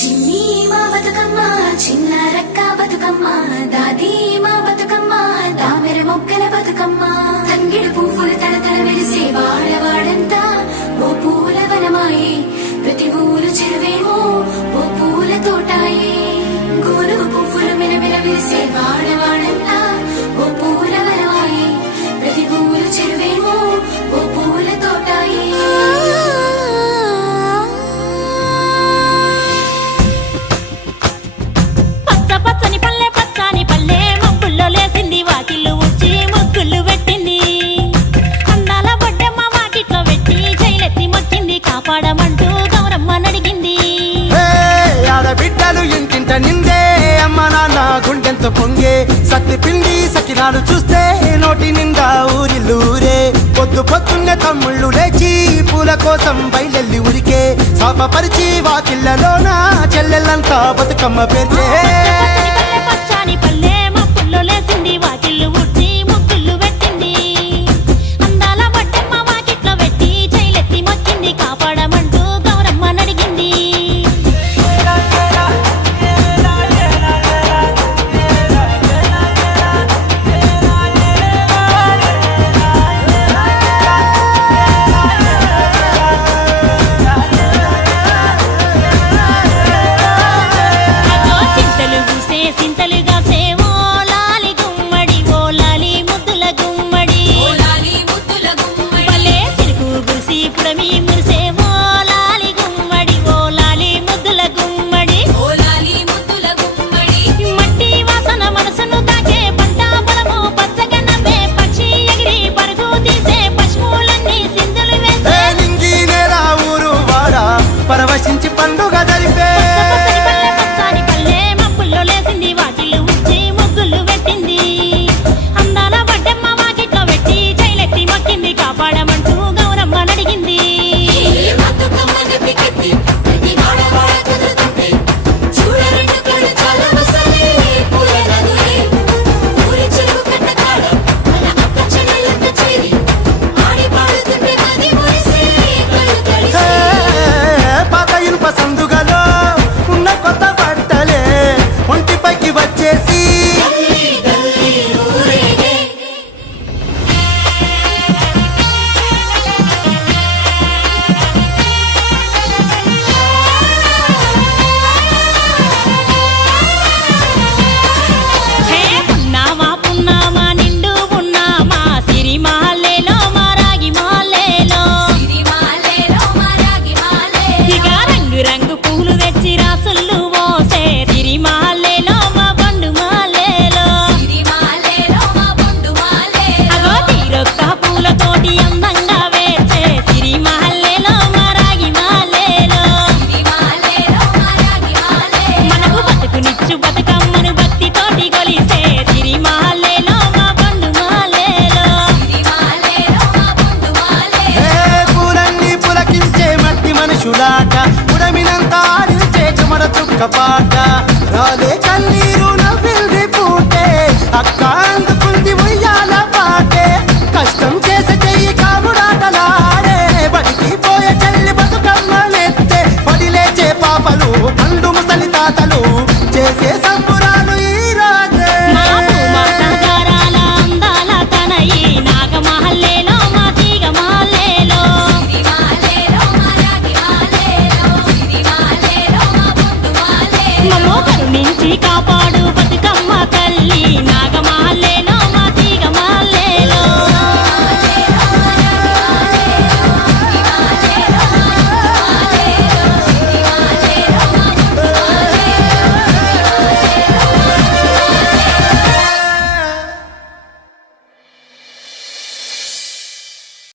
చిన్ని మా బతుకమ్మ చిన్న రక్క బతుకమ్మ దాది మా బతుకమ్మ దామెర మొగ్గల బతుకమ్మ తంగిడు పువ్వులు తడతడ వెలిసే వాడవాడంతా ఓ పూల వనమాయే ప్రతి ఊరు చెరువేమో ఓ పూల తోటాయే గోలుగు పువ్వులు మెలమెల వెలిసే వాడవాడంతా ఓ పూల వనమాయే ప్రతి ఊరు చెరువేమో ఓ పూల తోటాయే పచ్చని పల్లె పచ్చని పల్లె మబ్బుల్లో లేసింది వాకిళ్ళు ఊడ్చి ముగ్గులు పెట్టింది అందాల బొడ్డమ్మ వాకిట్లో పెట్టి జైలెత్తి మొక్కింది కాపాడమంటూ గౌరమ్మ నడిగింది ఆడబిడ్డలు ఇంటింట నిందే అమ్మ నాన్న గుండెంత పొంగే సత్తి పిండి సకినాలు చూస్తే నోటి నిండా ఊరిల్లూరే పొద్దు పొద్దున్నే తమ్ముళ్ళు లేచి పూల కోసం బయలెల్లి ఉరికే శాపపరిచి వాకిళ్ళలోన చెల్లెళ్ళంతా బతుకమ్మ పేర్చే పచ్చని పల్లె మబ్బుల్లో లేసింది వాకిళ్ళు ఊడ్చి ముగ్గులు పెట్టింది అందాల బొడ్డమ్మ వాకిట్లో పెట్టి జైలెత్తి మొక్కింది కాపాడమంటూ గౌరమ్మ నడిగింది సింతలుగా సేవో లాలి గుమ్మడి ఓ లాలి ముద్దుల గుమ్మడి భలే చిరుకు గురిసి పుడమి మురిసేవో లాలి గుమ్మడి ఓ లాలి ముద్దుల గుమ్మడి మట్టి వాసన మనసును తాకే పంట పొలము పచ్చగా నవ్వే పక్షి ఎగిరి పరుగు తీసే పశువులన్నీ సింధులు వేసే నింగి నేల ఊరు వాడ పరవశించి పండుగ జరిపే పచ్చని పల్లె మబ్బుల్లో లేసింది వాకిళ్ళు ఊడ్చి ముగ్గులు పెట్టింది అందాల బొడ్డమ్మ వాకిట్లో పెట్టి జైలెత్తి మొక్కింది కాపాడమంటూ గౌరమ్మ నడిగింది పాత ఇనుప సందుగలో ఉన్న కొత్త బట్టలే ఒంటిపైకి వచ్చేసి హే పున్నామా నిండు పున్నామా సిరి మాలేలో మా రాగి మాలేలో ఇక రంగు రంగు పూలు తెచ్చి రాసుళ్ళు మోసే సిరి మాలేలో మా బండు మాలేలో అగో తీరొక్క పూలతోటి అందంగా వేచే సిరి మాలేలో మా రాగి మాలేలో మనకు బతుకునిచ్చు బతుకమ్మను భక్తితోటి కొలిసే సిరి మాలేలో మా బండు మాలేలో పూలన్నీ పులకించే మట్టి మనుషులాట ఉడమినంత ఆడించే కుమర చుక్క పాట రాలే కన్నీరు నవ్వింది పూటే అక్క అందుకుంది ఉయ్యాల పాటే కష్టం చేసే చెయ్యి కాముడాటలాడే బడికి పోయే చెల్లి బతుకమ్మ నెత్తే పడిలేచే పాపలు పండు ముసలి తాతలు చేసే సంబురాలు ఈ రోజే మా భూమాత గారాల అందాల తనయి నాగమహల్లేలో మా తీగ మహల్లేలో మమ్మో కరుణించి కాపాడు బతుకమ్మ తల్లి నాగ